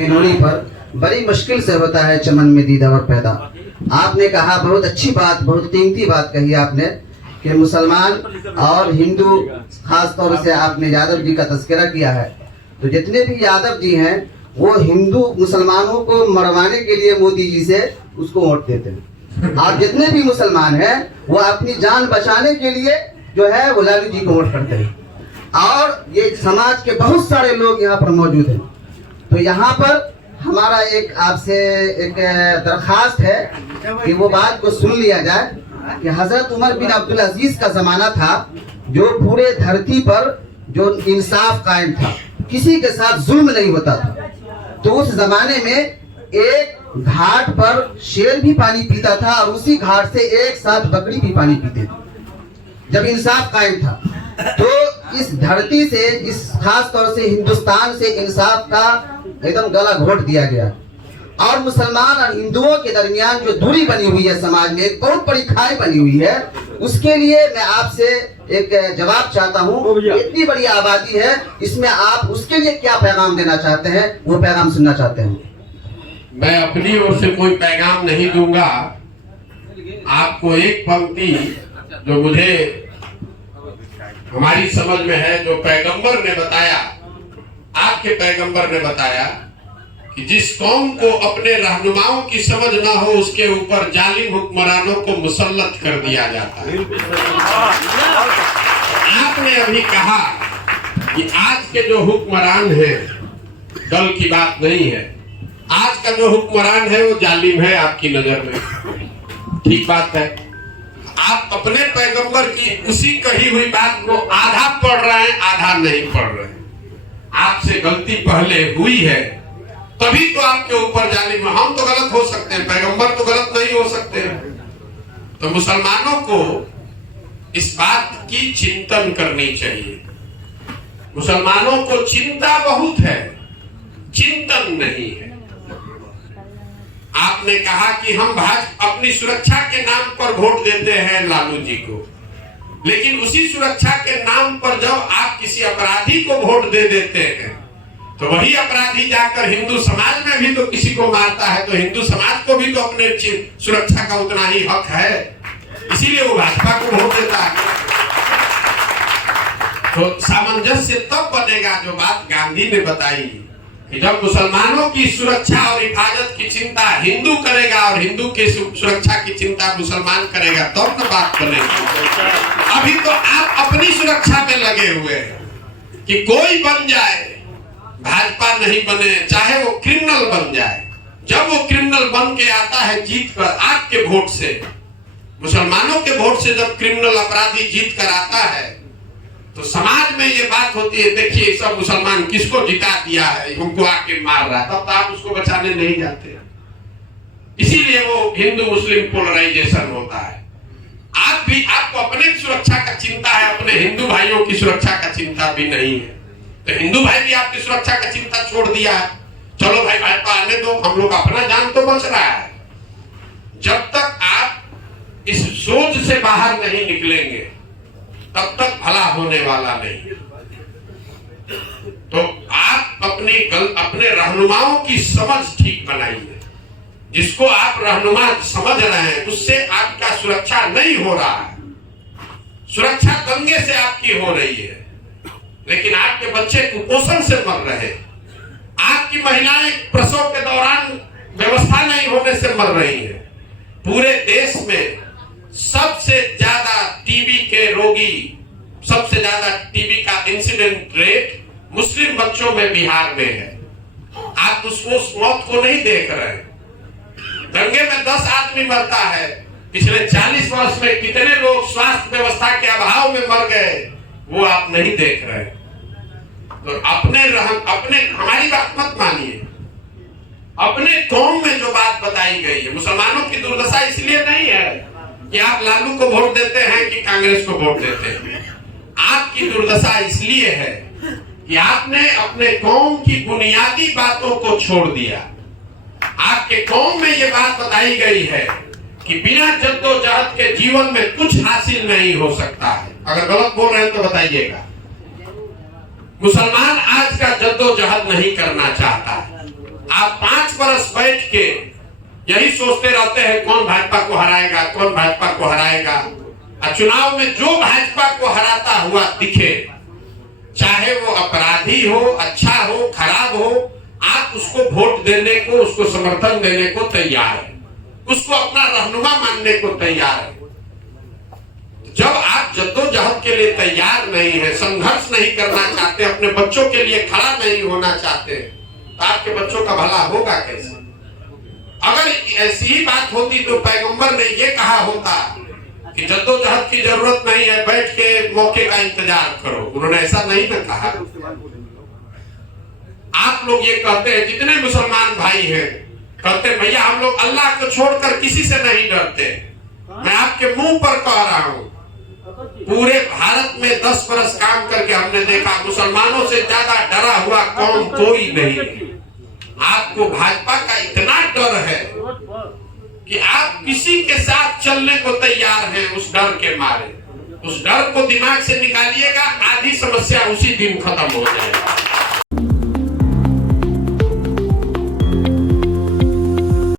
बेनूरी पर बड़ी मुश्किल से होता है चमन में दीदावर पैदा। आपने कहा, बहुत अच्छी बात, बहुत कीमती बात कही आपने कि मुसलमान और हिंदू, खास तौर से आपने यादव जी का तस्करा किया है। तो जितने भी यादव जी हैं वो हिंदू मुसलमानों को मरवाने के लिए मोदी जी से उसको वोट देते हैं, और जितने भी मुसलमान हैं वो अपनी जान बचाने के लिए जो है वो लालू जी को वोट करते हैं। और ये समाज के बहुत सारे लोग यहाँ पर मौजूद हैं। तो यहाँ पर हमारा एक आपसे एक दरखास्त है कि वो बात को सुन लिया जाए कि हजरत उमर बिन अब्दुल अजीज का जमाना था, जो पूरे धरती पर जो इंसाफ कायम था, किसी के साथ जुल्म नहीं होता था। तो उस जमाने में एक घाट पर शेर भी पानी पीता था और उसी घाट से एक साथ बकरी भी पानी पीते थे, जब इंसाफ कायम था। तो इस धरती से, इस खास तौर से हिंदुस्तान से इंसाफ का एकदम गला घोट दिया गया। और मुसलमान और हिंदुओं के दरमियान जो दूरी बनी हुई है समाज में, एक बहुत बड़ी खाई बनी हुई है। उसके लिए मैं आपसे एक जवाब चाहता हूँ। इतनी बड़ी आबादी है, इसमें आप उसके लिए क्या पैगाम देना चाहते हैं, वो पैगाम सुनना चाहते हैं। मैं अपनी ओर से कोई पैगाम नहीं दूंगा। आपको एक पंक्ति जो मुझे हमारी समझ में है, जो पैगंबर ने बताया, आपके पैगंबर ने बताया कि जिस कौम को अपने रहनुमाओं की समझ ना हो उसके ऊपर जालिम हुक्मरानों को मुसल्लत कर दिया जाता है। आपने अभी कहा कि आज के जो हुक्मरान हैं, दल की बात नहीं है, आज का जो हुक्मरान है वो जालिम है आपकी नजर में। ठीक बात है। आप अपने पैगंबर की उसी कही हुई बात को आधा पढ़ रहे हैं, आधा नहीं पढ़ रहे हैं। आपसे गलती पहले हुई है, तभी तो आपके ऊपर जालिम। हम तो गलत हो सकते हैं, पैगंबर तो गलत नहीं हो सकते। तो मुसलमानों को इस बात की चिंतन करनी चाहिए। मुसलमानों को चिंता बहुत है, चिंतन नहीं है। आपने कहा कि हम भाजपा अपनी सुरक्षा के नाम पर वोट देते हैं लालू जी को, लेकिन उसी सुरक्षा के नाम पर जब आप किसी अपराधी को वोट दे देते हैं तो वही अपराधी जाकर हिंदू समाज में भी तो किसी को मारता है। तो हिंदू समाज को भी तो अपने सुरक्षा का उतना ही हक है, इसीलिए वो भाजपा को वोट देता है। तो सामंजस्य तब बनेगा जो बात गांधी ने बताई कि जब मुसलमानों की सुरक्षा और हिफाजत की चिंता हिंदू करेगा और हिंदू की सुरक्षा की चिंता मुसलमान करेगा, तब तो बात बनेगी। अभी तो आप अपनी सुरक्षा में लगे हुए हैं कि कोई बन जाए, भाजपा नहीं बने, चाहे वो क्रिमिनल बन जाए। जब वो क्रिमिनल बन के आता है जीत कर आपके वोट से, मुसलमानों के वोट से, जब क्रिमिनल अपराधी जीत कर आता है तो समाज में ये बात होती है, देखिए सब मुसलमान किसको जिता दिया है, हमको आके मार रहा है। तब तो आप उसको बचाने नहीं जाते। इसीलिए वो हिंदू मुस्लिम पोलराइजेशन होता है। आप भी, आपको अपने सुरक्षा का चिंता है, अपने हिंदू भाइयों की सुरक्षा का चिंता भी नहीं है। तो हिंदू भाई भी आपकी सुरक्षा का चिंता छोड़ दिया है। चलो भाई भाजपा आने दो, हम लोग अपना जान तो बच रहा है। जब तक आप इस सोच से बाहर नहीं निकलेंगे तब तक भला होने वाला नहीं। तो आप अपने रहनुमाओं की समझ ठीक बनाइए। जिसको आप रहनुमा समझ रहे हैं उससे आपका सुरक्षा नहीं हो रहा है। सुरक्षा दंगे से आपकी हो रही है, लेकिन आपके बच्चे कुपोषण से मर रहे हैं। आपकी महिलाएं प्रसव के दौरान व्यवस्था नहीं होने से मर रही हैं। पूरे देश में सबसे ज्यादा टीबी के रोगी, सबसे ज्यादा टीबी का इंसिडेंट रेट मुस्लिम बच्चों में बिहार में है। आप उस मौत को नहीं देख रहे हैं। दंगे में 10 आदमी मरता है। पिछले 40 वर्ष में कितने लोग स्वास्थ्य व्यवस्था के अभाव में मर गए, वो आप नहीं देख रहे। तो अपने हमारी बात मत मानिए। अपने कौम में जो बात बताई गई है, मुसलमानों की दुर्दशा इसलिए नहीं है कि आप लालू को वोट देते हैं कि कांग्रेस को वोट देते हैं। आपकी दुर्दशा इसलिए है कि आपने अपने कौम की बुनियादी बातों को छोड़ दिया। आपके कौम में ये बात बताई गई है कि बिना जद्दोजहद के जीवन में कुछ हासिल नहीं हो सकता है। अगर गलत बोल रहे हैं तो बताइएगा। मुसलमान आज का जद्दोजहद नहीं करना चाहता है। आप 5 वर्ष बैठ के यही सोचते रहते हैं कौन भाजपा को हराएगा, कौन भाजपा को हराएगा। और चुनाव में जो भाजपा को हराता हुआ दिखे, चाहे वो अपराधी हो, अच्छा हो, खराब हो, आप उसको वोट देने को, उसको समर्थन देने को तैयार है, उसको अपना रहनुमा मानने को तैयार है। जब आप जद्दोजहद के लिए तैयार नहीं है, संघर्ष नहीं करना चाहते, अपने बच्चों के लिए खड़ा नहीं होना चाहते, तो आपके बच्चों का भला होगा कैसे? अगर ऐसी ही बात होती तो पैगंबर ने ये कहा होता कि जद्दोजहद की जरूरत नहीं है, बैठ के मौके का इंतजार करो। उन्होंने ऐसा नहीं ना कहा। आप लोग ये कहते हैं, जितने मुसलमान भाई हैं कहते हैं भैया हम लोग अल्लाह को छोड़कर किसी से नहीं डरते। मैं आपके मुंह पर कह रहा हूं, पूरे भारत में 10 वर्ष काम करके हमने देखा मुसलमानों से ज्यादा डरा हुआ कौम कोई नहीं। आपको भाजपा का इतना डर है कि आप किसी के साथ चलने को तैयार हैं उस डर के मारे। उस डर को दिमाग से निकालिएगा, आधी समस्या उसी दिन खत्म हो जाएगी।